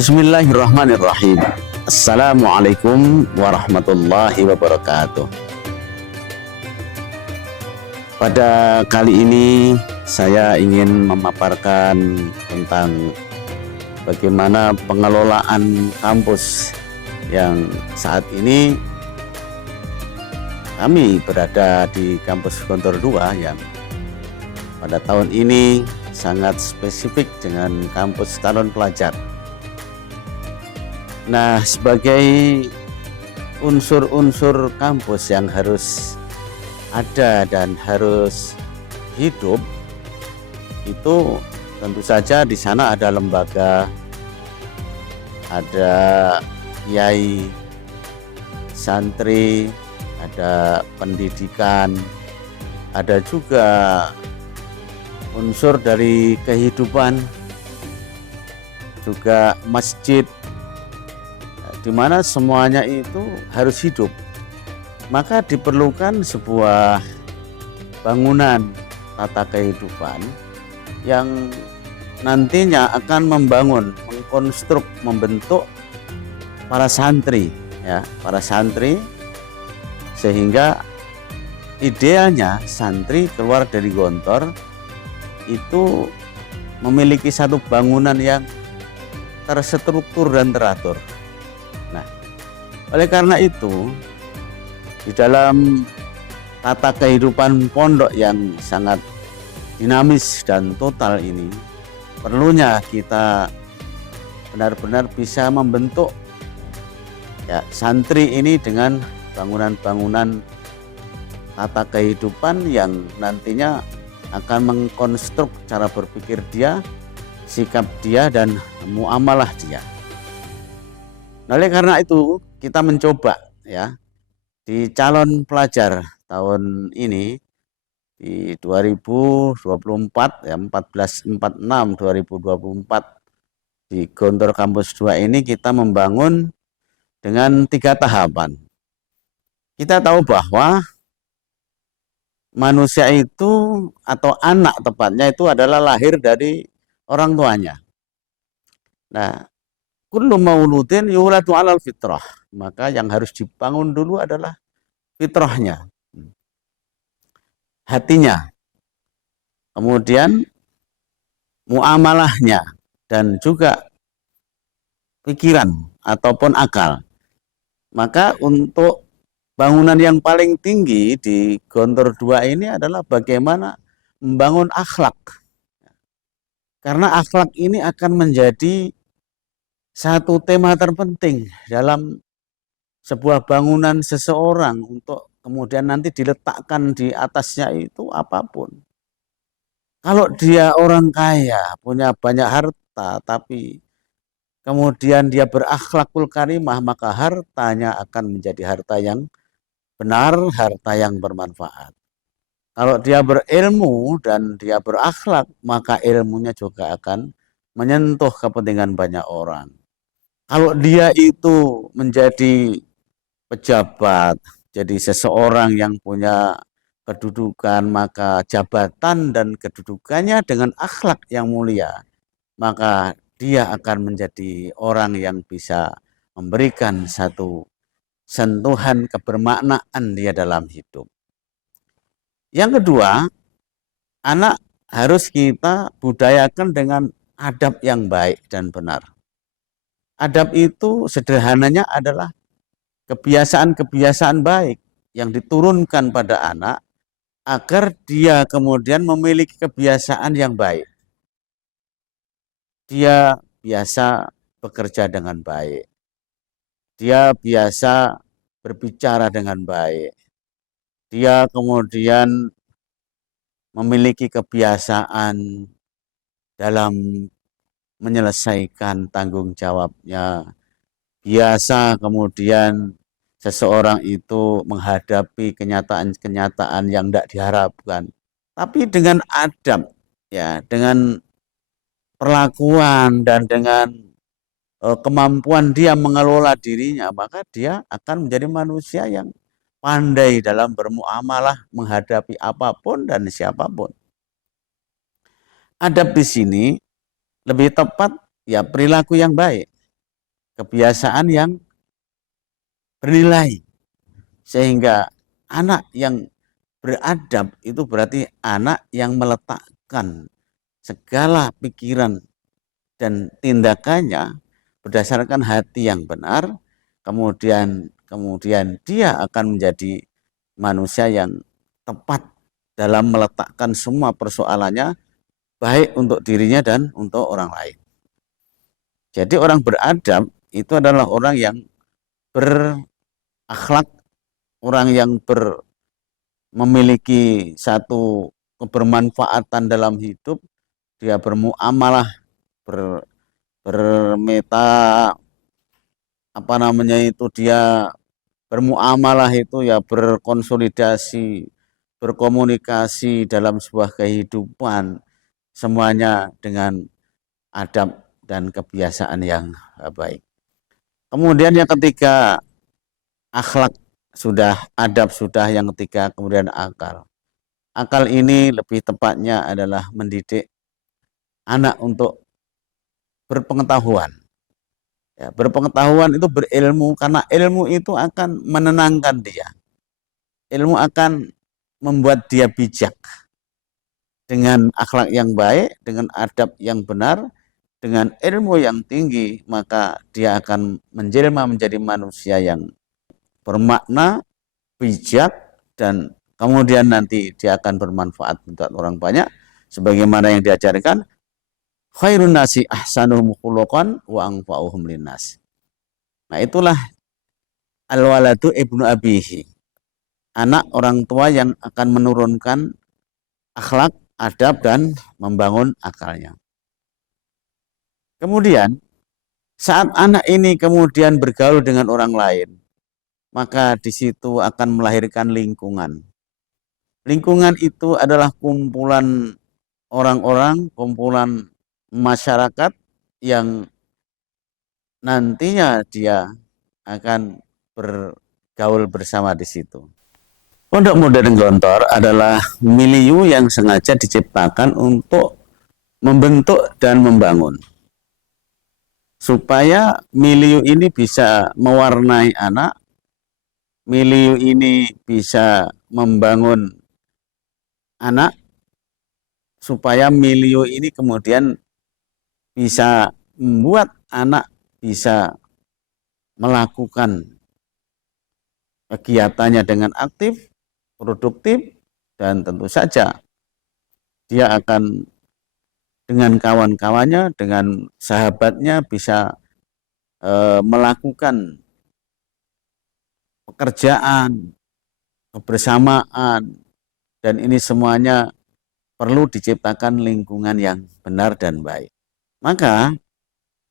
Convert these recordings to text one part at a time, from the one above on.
Bismillahirrahmanirrahim. Assalamualaikum warahmatullahi wabarakatuh. Pada kali ini saya ingin memaparkan tentang bagaimana pengelolaan kampus yang saat ini kami berada di kampus Gontor 2 yang pada tahun ini sangat spesifik dengan kampus calon pelajar. Nah, sebagai unsur-unsur kampus yang harus ada dan harus hidup, itu tentu saja di sana ada lembaga, ada kiai, santri, ada pendidikan, ada juga unsur dari kehidupan, juga masjid, di mana semuanya itu harus hidup. Maka diperlukan sebuah bangunan tata kehidupan yang nantinya akan membangun, mengkonstruk, membentuk para santri, ya, para santri, sehingga idealnya santri keluar dari Gontor itu memiliki satu bangunan yang terstruktur dan teratur. Nah, oleh karena itu, di dalam tata kehidupan pondok yang sangat dinamis dan total ini, perlunya kita benar-benar bisa membentuk, ya, santri ini dengan bangunan-bangunan tata kehidupan yang nantinya akan mengkonstruk cara berpikir dia, sikap dia, dan muamalah dia. Oleh karena itu kita mencoba, ya, di calon pelajar tahun ini di 2024, ya, 1446 2024 di Gontor Kampus 2 ini kita membangun dengan 3 tahapan. Kita tahu bahwa manusia itu, atau anak tepatnya, itu adalah lahir dari orang tuanya. Nah, kullu mauludin yuladu 'alal fitrah. Maka yang harus dibangun dulu adalah fitrahnya, hatinya, kemudian muamalahnya, dan juga pikiran ataupun akal. Maka untuk bangunan yang paling tinggi di Gontor 2 ini adalah bagaimana membangun akhlak. Karena akhlak ini akan menjadi satu tema terpenting dalam sebuah bangunan seseorang untuk kemudian nanti diletakkan di atasnya itu apapun. Kalau dia orang kaya, punya banyak harta, tapi kemudian dia berakhlakul karimah, maka hartanya akan menjadi harta yang benar, harta yang bermanfaat. Kalau dia berilmu dan dia berakhlak, maka ilmunya juga akan menyentuh kepentingan banyak orang. Kalau dia itu menjadi pejabat, jadi seseorang yang punya kedudukan, maka jabatan dan kedudukannya dengan akhlak yang mulia, maka dia akan menjadi orang yang bisa memberikan satu sentuhan kebermaknaan dia dalam hidup. Yang kedua, anak harus kita budayakan dengan adab yang baik dan benar. Adab itu sederhananya adalah kebiasaan-kebiasaan baik yang diturunkan pada anak agar dia kemudian memiliki kebiasaan yang baik. Dia biasa bekerja dengan baik. Dia biasa berbicara dengan baik. Dia kemudian memiliki kebiasaan dalam menyelesaikan tanggung jawabnya. Biasa kemudian seseorang itu menghadapi kenyataan-kenyataan yang tidak diharapkan. Tapi dengan adab, ya, dengan perlakuan dan dengan kemampuan dia mengelola dirinya, maka dia akan menjadi manusia yang pandai dalam bermuamalah menghadapi apapun dan siapapun. adab di sini lebih tepat ya perilaku yang baik, kebiasaan yang bernilai. Sehingga anak yang beradab itu berarti anak yang meletakkan segala pikiran dan tindakannya berdasarkan hati yang benar, kemudian dia akan menjadi manusia yang tepat dalam meletakkan semua persoalannya baik untuk dirinya dan untuk orang lain. Jadi orang beradab itu adalah orang yang berakhlak, orang yang memiliki satu kebermanfaatan dalam hidup, dia bermuamalah, ber, bermeta apa namanya itu, dia bermuamalah itu ya berkonsolidasi, berkomunikasi dalam sebuah kehidupan, semuanya dengan adab dan kebiasaan yang baik. Kemudian yang ketiga, akhlak sudah, adab sudah, yang ketiga kemudian akal. Akal ini lebih tepatnya adalah mendidik anak untuk berpengetahuan. Ya, berpengetahuan itu berilmu, karena ilmu itu akan menenangkan dia. Ilmu akan membuat dia bijak. Dengan akhlak yang baik, dengan adab yang benar, dengan ilmu yang tinggi, maka dia akan menjelma menjadi manusia yang bermakna, bijak, dan kemudian nanti dia akan bermanfaat untuk orang banyak, sebagaimana yang diajarkan, khairun nasi ahsanuhum khuluqan wa anfa'uhum linnas. Nah, itulah al-waladu ibnu abihi, anak orang tua yang akan menurunkan akhlak, adab, dan membangun akalnya. Kemudian saat anak ini kemudian bergaul dengan orang lain, maka di situ akan melahirkan lingkungan. Lingkungan itu adalah kumpulan orang-orang, kumpulan masyarakat yang nantinya dia akan bergaul bersama di situ. Pondok Modern Gontor adalah milieu yang sengaja diciptakan untuk membentuk dan membangun, supaya milieu ini bisa mewarnai anak, milieu ini bisa membangun anak, supaya milieu ini kemudian bisa membuat anak bisa melakukan kegiatannya dengan aktif, produktif, dan tentu saja dia akan dengan kawan-kawannya, dengan sahabatnya bisa melakukan pekerjaan, kebersamaan, dan ini semuanya perlu diciptakan lingkungan yang benar dan baik. Maka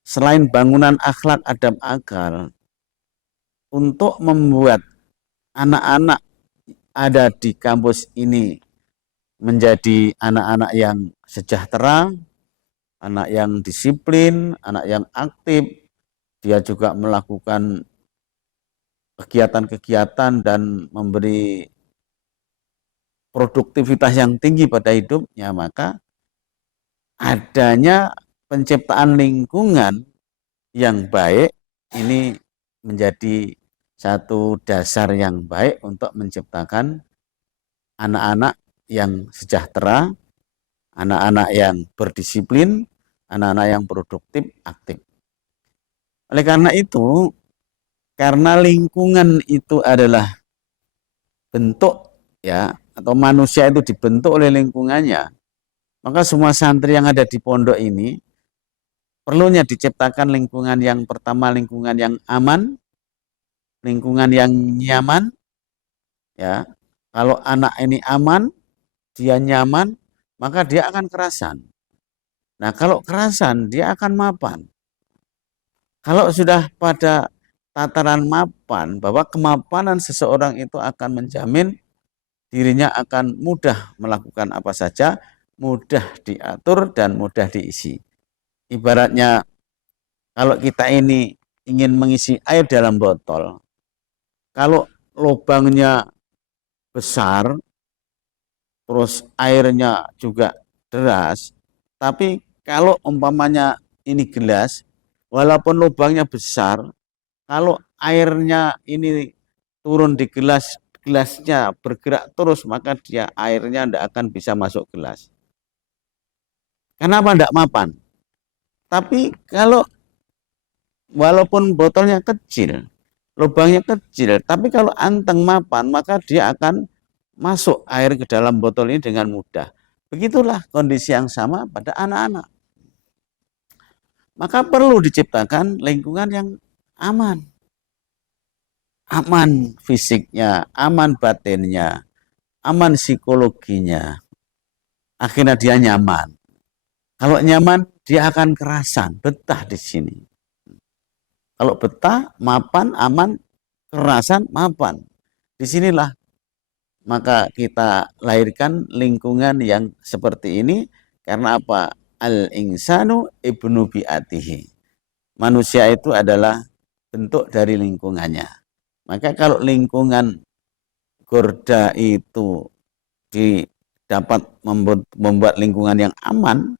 selain bangunan akhlak, adab, akal, untuk membuat anak-anak ada di kampus ini menjadi anak-anak yang sejahtera, anak yang disiplin, anak yang aktif, dia juga melakukan kegiatan-kegiatan dan memberi produktivitas yang tinggi pada hidupnya, maka adanya penciptaan lingkungan yang baik ini menjadi satu dasar yang baik untuk menciptakan anak-anak yang sejahtera, anak-anak yang berdisiplin, anak-anak yang produktif, aktif. Oleh karena itu, karena lingkungan itu adalah bentuk, ya, atau manusia itu dibentuk oleh lingkungannya, maka semua santri yang ada di pondok ini perlunya diciptakan lingkungan yang pertama, lingkungan yang aman, lingkungan yang nyaman. Ya, kalau anak ini aman, dia nyaman, maka dia akan kerasan. Nah, kalau kerasan, dia akan mapan. Kalau sudah pada tataran mapan, bahwa kemapanan seseorang itu akan menjamin dirinya akan mudah melakukan apa saja, mudah diatur dan mudah diisi. Ibaratnya kalau kita ini ingin mengisi air dalam botol, kalau lubangnya besar, terus airnya juga deras, Tapi kalau umpamanya ini gelas, walaupun lubangnya besar, kalau airnya ini turun di gelas, gelasnya bergerak terus, maka dia airnya tidak akan bisa masuk gelas. Kenapa tidak mapan? Tapi kalau walaupun botolnya kecil, lubangnya kecil, tapi kalau anteng mapan, maka dia akan masuk air ke dalam botol ini dengan mudah. Begitulah kondisi yang sama pada anak-anak. Maka perlu diciptakan lingkungan yang aman. Aman fisiknya, aman batinnya, aman psikologinya. Akhirnya dia nyaman. Kalau nyaman, dia akan kerasan, betah di sini. Kalau betah, mapan, aman, kerasan, mapan. Disinilah maka kita lahirkan lingkungan yang seperti ini. Karena apa? Al-insanu ibnu bi'atihi. Manusia itu adalah bentuk dari lingkungannya. Maka kalau lingkungan Gorda itu dapat membuat lingkungan yang aman,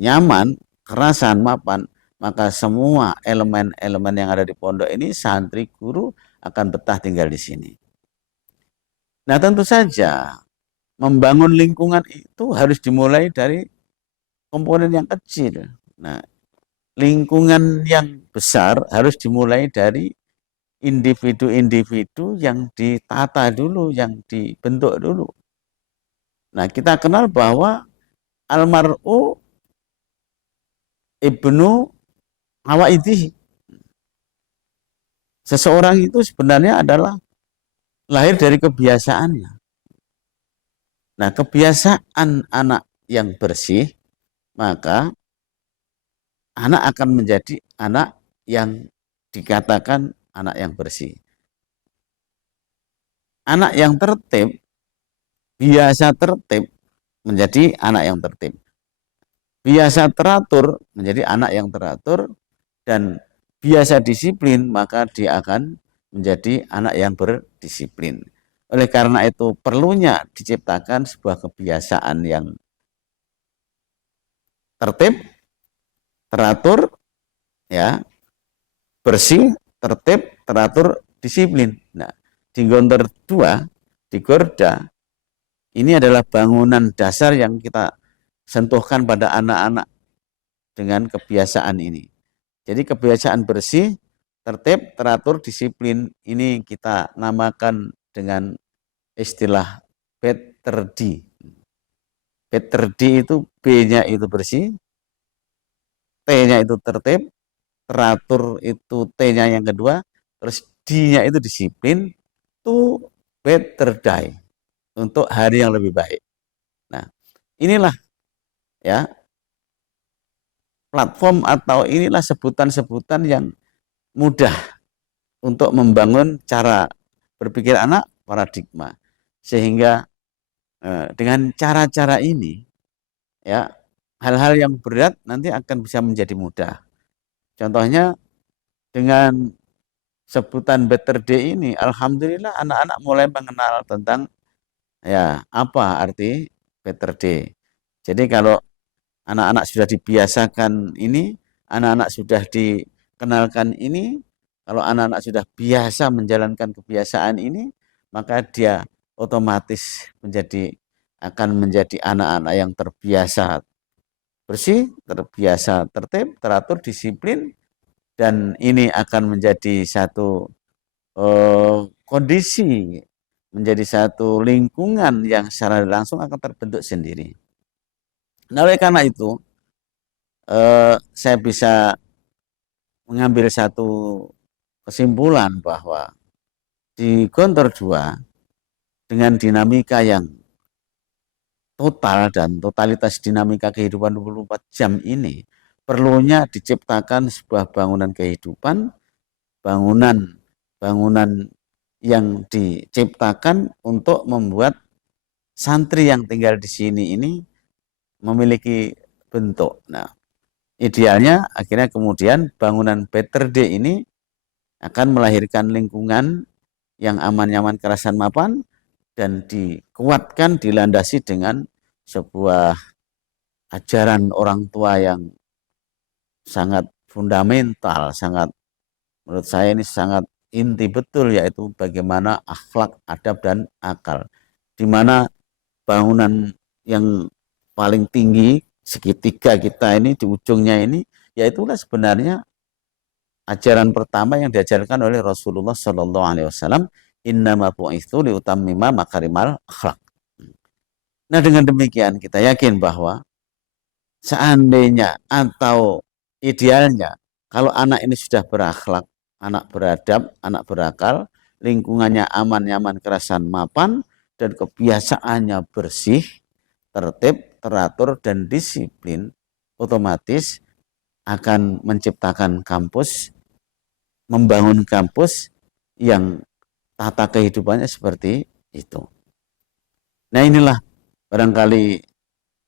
nyaman, kerasan, mapan, maka semua elemen-elemen yang ada di pondok ini, santri, guru akan betah tinggal di sini. Nah, tentu saja membangun lingkungan itu harus dimulai dari komponen yang kecil. Nah, lingkungan yang besar harus dimulai dari individu-individu yang ditata dulu, yang dibentuk dulu. Nah, kita kenal bahwa almar'u ibnu hawaidih. Seseorang itu sebenarnya adalah lahir dari kebiasaannya. Nah, kebiasaan anak yang bersih, maka anak akan menjadi anak yang dikatakan anak yang bersih. Anak yang tertib, biasa tertib, menjadi anak yang tertib. Biasa teratur, menjadi anak yang teratur. Dan biasa disiplin, maka dia akan menjadi anak yang berdisiplin. Oleh karena itu perlunya diciptakan sebuah kebiasaan yang tertib, teratur, ya, bersih, tertib, teratur, disiplin. Nah, di Gontor 2, di Gorda, ini adalah bangunan dasar yang kita sentuhkan pada anak-anak dengan kebiasaan ini. Jadi kebiasaan bersih, tertib, teratur, disiplin, ini kita namakan dengan istilah Peterdi. Peterdi itu B-nya itu bersih, T-nya itu tertib, teratur itu T-nya yang kedua, terus D-nya itu disiplin, to better die, untuk hari yang lebih baik. Nah, inilah ya platform atau inilah sebutan-sebutan yang mudah untuk membangun cara berpikir anak, paradigma. Sehingga dengan cara-cara ini, ya, hal-hal yang berat nanti akan bisa menjadi mudah. Contohnya dengan sebutan Better Day ini, alhamdulillah anak-anak mulai mengenal tentang ya apa arti Better Day. Jadi kalau anak-anak sudah dibiasakan ini, anak-anak sudah dikenalkan ini, kalau anak-anak sudah biasa menjalankan kebiasaan ini, maka dia otomatis akan menjadi anak-anak yang terbiasa bersih, terbiasa tertib, teratur, disiplin, dan ini akan menjadi satu kondisi, menjadi satu lingkungan yang secara langsung akan terbentuk sendiri. Nah, oleh karena itu, saya bisa mengambil satu kesimpulan bahwa di Gontor 2 dengan dinamika yang total dan totalitas dinamika kehidupan 24 jam ini, perlunya diciptakan sebuah bangunan kehidupan, bangunan yang diciptakan untuk membuat santri yang tinggal di sini ini memiliki bentuk. Nah, idealnya akhirnya kemudian bangunan Better Day ini akan melahirkan lingkungan yang aman, nyaman, kerasan, mapan, dan dikuatkan, dilandasi dengan sebuah ajaran orang tua yang sangat fundamental, sangat menurut saya ini sangat inti betul, yaitu bagaimana akhlak, adab, dan akal. Di mana bangunan yang paling tinggi segitiga kita ini di ujungnya ini, yaitulah sebenarnya ajaran pertama yang diajarkan oleh Rasulullah Shallallahu Alaihi Wasallam, innama bu'itsu liutammima makarimal akhlak. Nah, dengan demikian kita yakin bahwa seandainya atau idealnya kalau anak ini sudah berakhlak, anak beradab, anak berakal, lingkungannya aman, nyaman, kerasan, mapan, dan kebiasaannya bersih, tertib, teratur, dan disiplin, otomatis akan menciptakan kampus, membangun kampus yang tata kehidupannya seperti itu. Nah, inilah barangkali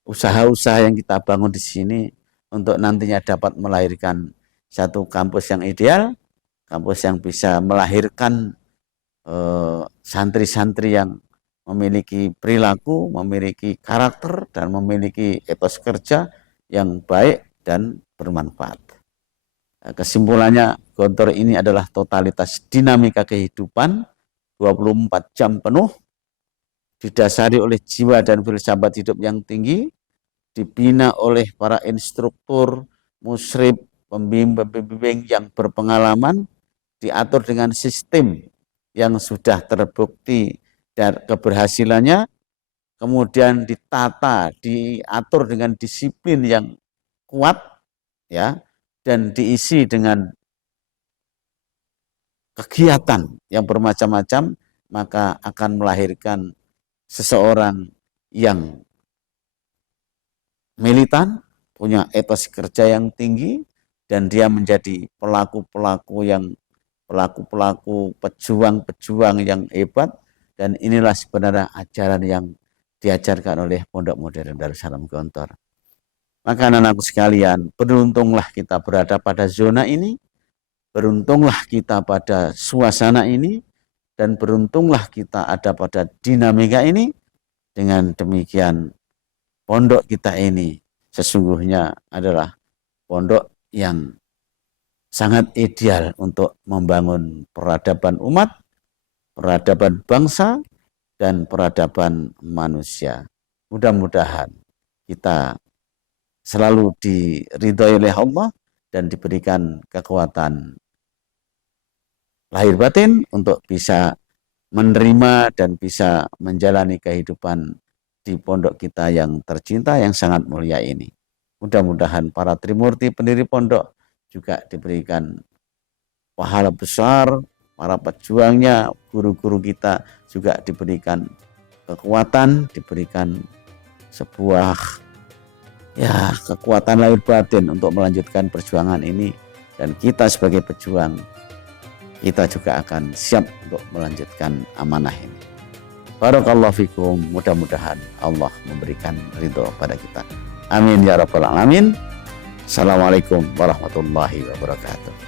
usaha-usaha yang kita bangun di sini untuk nantinya dapat melahirkan satu kampus yang ideal, kampus yang bisa melahirkan santri-santri yang memiliki perilaku, memiliki karakter, dan memiliki etos kerja yang baik dan bermanfaat. Kesimpulannya, Gontor ini adalah totalitas dinamika kehidupan 24 jam penuh, didasari oleh jiwa dan filsafat hidup yang tinggi, dibina oleh para instruktur, musyrif, pembimbing yang berpengalaman, diatur dengan sistem yang sudah terbukti dan keberhasilannya, kemudian ditata, diatur dengan disiplin yang kuat, ya, dan diisi dengan kegiatan yang bermacam-macam, maka akan melahirkan seseorang yang militan, punya etos kerja yang tinggi, dan dia menjadi pelaku-pelaku pejuang-pejuang yang hebat. Dan inilah sebenarnya ajaran yang diajarkan oleh Pondok Modern Darussalam Gontor. Maka anak-anakku sekalian, beruntunglah kita berada pada zona ini, beruntunglah kita pada suasana ini, dan beruntunglah kita ada pada dinamika ini. Dengan demikian, pondok kita ini sesungguhnya adalah pondok yang sangat ideal untuk membangun peradaban umat, peradaban bangsa, dan peradaban manusia. Mudah-mudahan kita selalu diridhoi oleh Allah dan diberikan kekuatan lahir batin untuk bisa menerima dan bisa menjalani kehidupan di pondok kita yang tercinta, yang sangat mulia ini. Mudah-mudahan para trimurti pendiri pondok juga diberikan pahala besar, para pejuangnya, guru-guru kita juga diberikan kekuatan, diberikan sebuah kekuatan lahir batin untuk melanjutkan perjuangan ini. Dan kita sebagai pejuang, kita juga akan siap untuk melanjutkan amanah ini. Barakallahu fikum, mudah-mudahan Allah memberikan ridho pada kita. Amin ya rabbal alamin. Assalamualaikum warahmatullahi wabarakatuh.